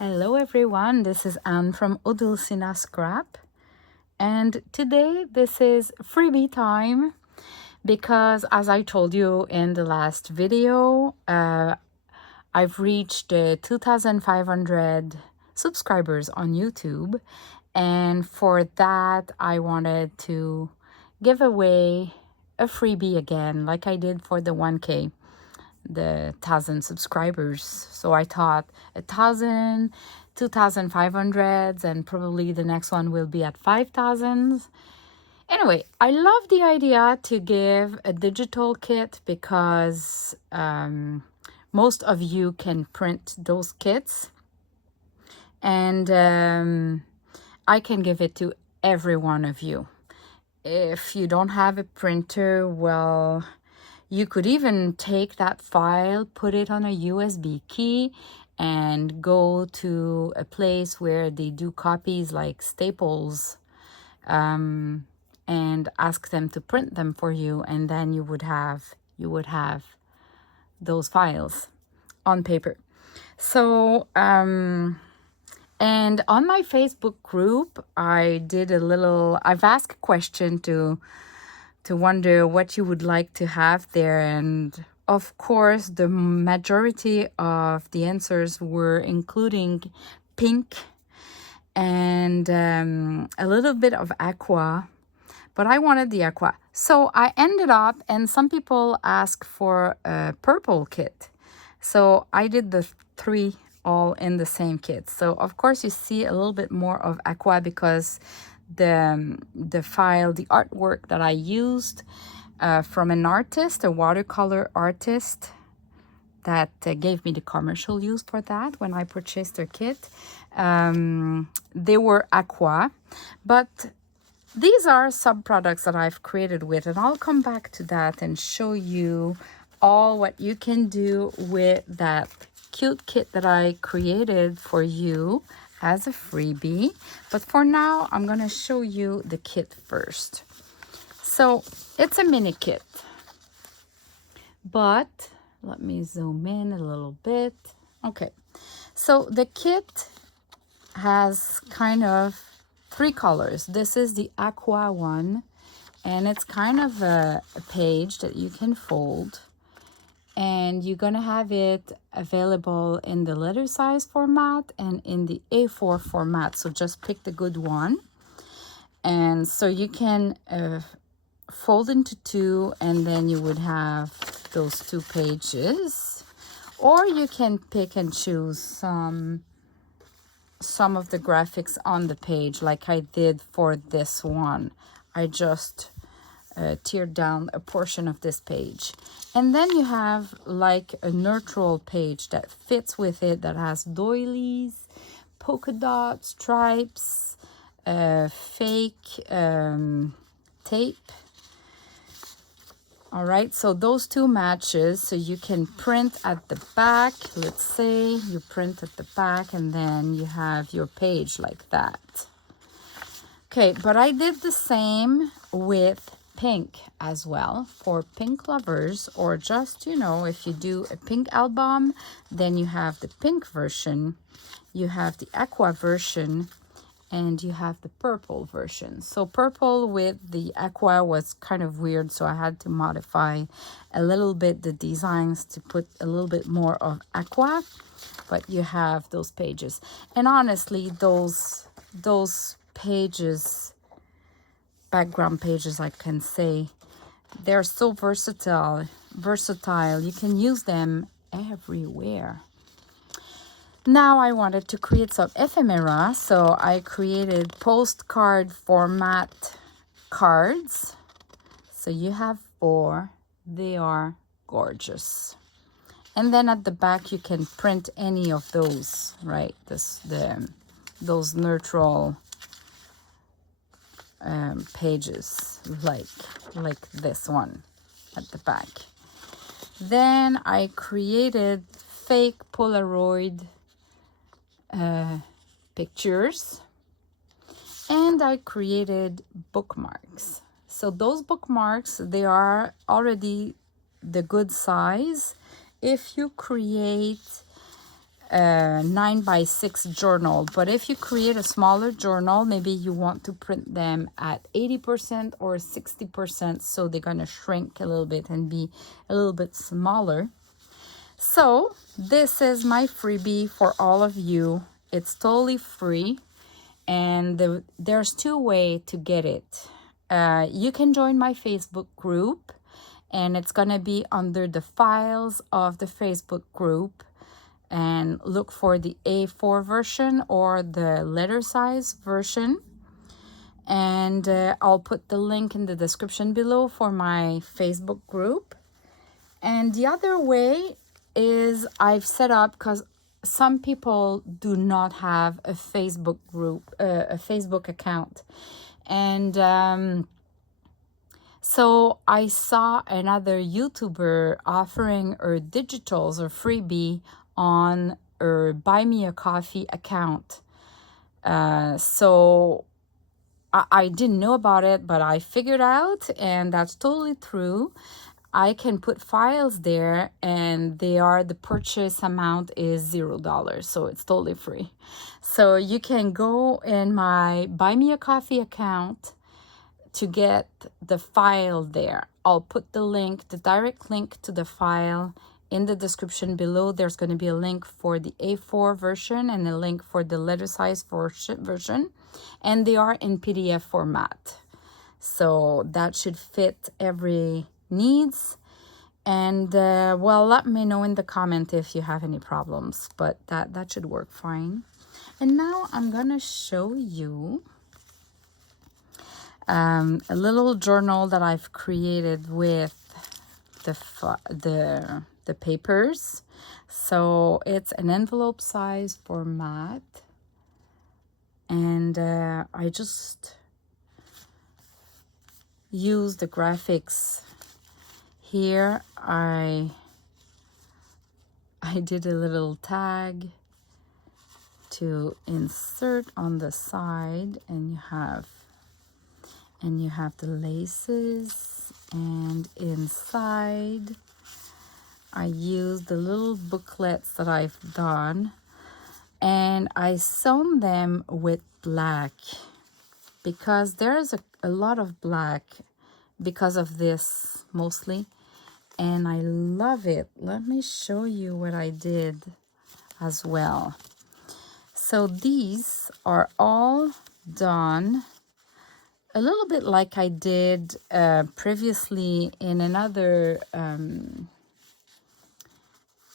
Hello everyone, this is Anne from Odulcina Scrap, and today this is freebie time because, as I told you in the last video, I've reached 2,500 subscribers on YouTube, and for that I wanted to give away a freebie again like I did for the 1K, the 1,000 subscribers. So I thought 1,000, 2,500, and probably the next one will be at 5,000. Anyway, I love the idea to give a digital kit because most of you can print those kits, and I can give it to every one of you. If you don't have a printer, well, you could even take that file, put it on a USB key, and go to a place where they do copies like Staples, and ask them to print them for you, and then you would have those files on paper. So and on my Facebook group, I've asked a question to wonder what you would like to have there, and of course the majority of the answers were including pink and a little bit of aqua, but I wanted the aqua. So I ended up, and some people asked for a purple kit, so I did the three all in the same kit. So of course you see a little bit more of aqua because the file, the artwork that I used from an artist, a watercolor artist that gave me the commercial use for that when I purchased their kit. They were aqua, but these are sub-products that I've created with, and I'll come back to that and show you all what you can do with that cute kit that I created for you as a freebie. But for now, I'm going to show you the kit first. So it's a mini kit, but let me zoom in a little bit. Okay, so the kit has kind of three colors. This is the aqua one, and it's kind of a page that you can fold, and you're gonna have it available in the letter size format and in the A4 format, so just pick the good one. And so you can fold into two, and then you would have those two pages, or you can pick and choose some of the graphics on the page like I did for this one. I just teared down a portion of this page, and then you have like a neutral page that fits with it, that has doilies, polka dots, stripes, fake tape. All right, so those two matches, so you can print at the back. Let's say you print at the back, and then you have your page like that. Okay, but I did the same with pink as well, for pink lovers, or just, you know, if you do a pink album, then you have the pink version, you have the aqua version, and you have the purple version. So purple with the aqua was kind of weird, so I had to modify a little bit the designs to put a little bit more of aqua, but you have those pages. And honestly, those pages, background pages, I can say, they're so versatile. You can use them everywhere. Now I wanted to create some ephemera, so I created postcard format cards. So you have 4. They are gorgeous. And then at the back you can print any of those, right? Those neutral pages, like this one at the back. Then I created fake Polaroid pictures, and I created bookmarks. So those bookmarks, they are already the good size. If you create 9x6 journal. But if you create a smaller journal, maybe you want to print them at 80% or 60%, so they're going to shrink a little bit and be a little bit smaller. So this is my freebie for all of you. It's totally free, and there's two ways to get it. You can join my Facebook group, and it's going to be under the files of the Facebook group, and look for the A4 version or the letter size version. And I'll put the link in the description below for my Facebook group. And the other way is I've set up, because some people do not have a Facebook group, a Facebook account. And so I saw another YouTuber offering her digitals or freebie on her Buy Me a Coffee account. So I didn't know about it, but I figured out, and that's totally true. I can put files there, and the purchase amount is $0, so it's totally free. So you can go in my Buy Me a Coffee account to get the file there. I'll put the link, the direct link to the file, in the description below. There's going to be a link for the A4 version and a link for the letter size version, and they are in PDF format. So that should fit every needs. And well, let me know in the comment if you have any problems, but that should work fine. And now I'm gonna show you a little journal that I've created with the papers. So it's an envelope size format, and I just use the graphics here. I did a little tag to insert on the side, and you have the laces, and inside I use the little booklets that I've done, and I sewn them with black because there's a lot of black because of this mostly, and I love it. Let me show you what I did as well. So these are all done a little bit like I did previously in another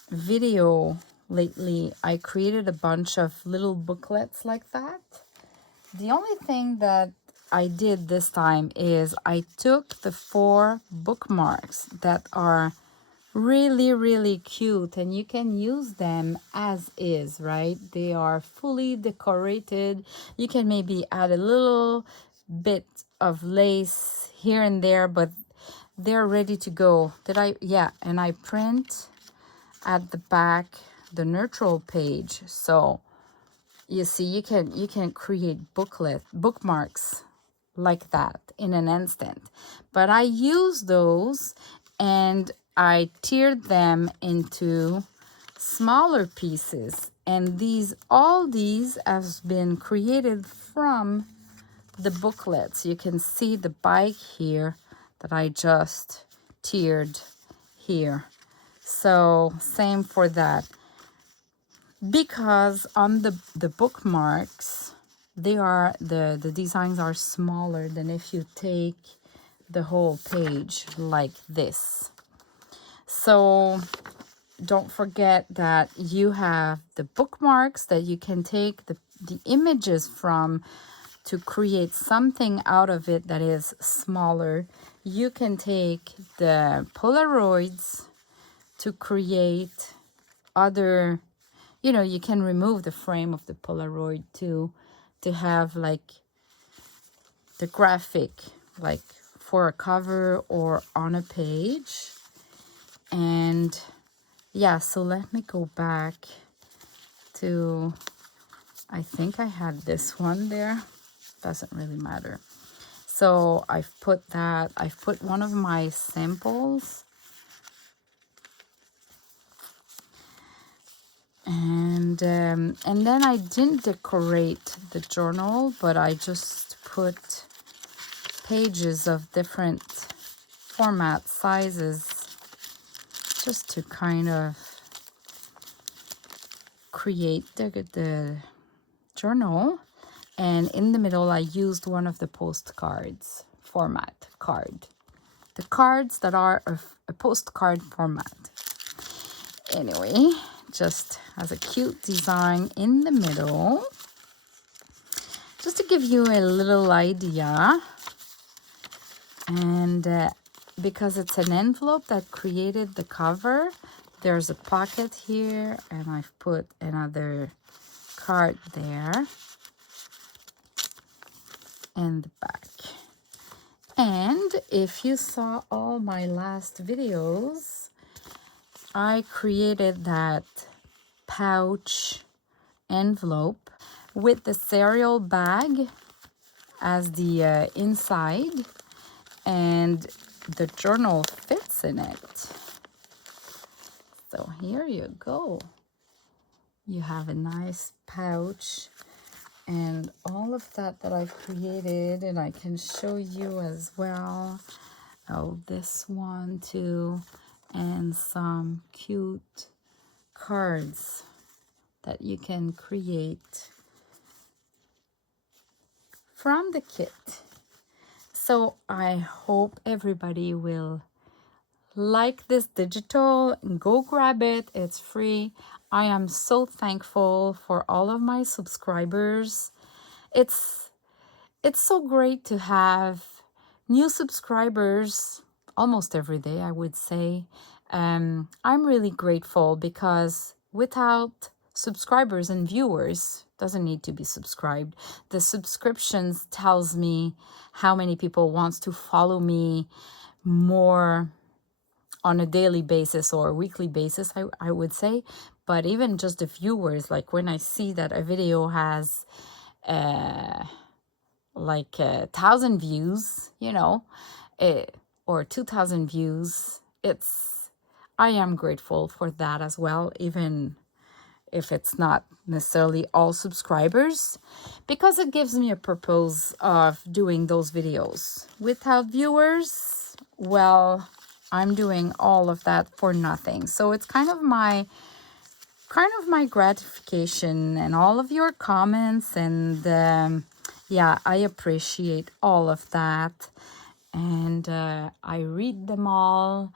video lately. I created a bunch of little booklets like that. The only thing that I did this time is I took the 4 bookmarks that are really cute, and you can use them as is, right? They are fully decorated. You can maybe add a little bit of lace here and there, but they're ready to go. And I print at the back the neutral page, so you see you can create bookmarks like that in an instant. But I use those, and I tiered them into smaller pieces, and all these have been created from the booklets. You can see the bike here that I just tiered here. So same for that, because on the bookmarks, the designs are smaller than if you take the whole page like this. So don't forget that you have the bookmarks that you can take the images from to create something out of it that is smaller. You can take the Polaroids to create other, you can remove the frame of the Polaroid to have like the graphic, like for a cover or on a page. And yeah, so let me go back to, I think I had this one there. Doesn't really matter. So I've put one of my samples, and then I didn't decorate the journal, but I just put pages of different format sizes just to kind of create the journal. And in the middle I used one of the postcards format card, the cards that are a postcard format. Anyway, just as a cute design in the middle, just to give you a little idea. And because it's an envelope that created the cover, there's a pocket here, and I've put another card there and the back. And if you saw all my last videos, I created that pouch envelope with the cereal bag as the inside, and the journal fits in it. So here you go. You have a nice pouch and all of that I've created, and I can show you as well. Oh, this one too, and some cute cards that you can create from the kit. So I hope everybody will like this digital. Go grab it, it's free. I am so thankful for all of my subscribers. It's so great to have new subscribers almost every day, I would say. I'm really grateful, because without subscribers and viewers, doesn't need to be subscribed, the subscriptions tells me how many people wants to follow me more on a daily basis or weekly basis, I would say. But even just the viewers, like when I see that a video has like 1,000 views, you know, or 2,000 views, I am grateful for that as well, even if it's not necessarily all subscribers, because it gives me a purpose of doing those videos. Without viewers, well, I'm doing all of that for nothing. So it's kind of my gratification, and all of your comments, and yeah, I appreciate all of that, and I read them all,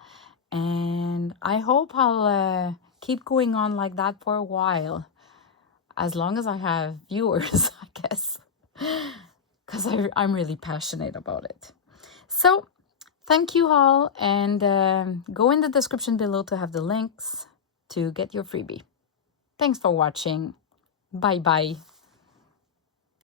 and I hope I'll keep going on like that for a while, as long as I have viewers, I guess, because I'm really passionate about it. So thank you all, and go in the description below to have the links to get your freebie. Thanks for watching. Bye bye.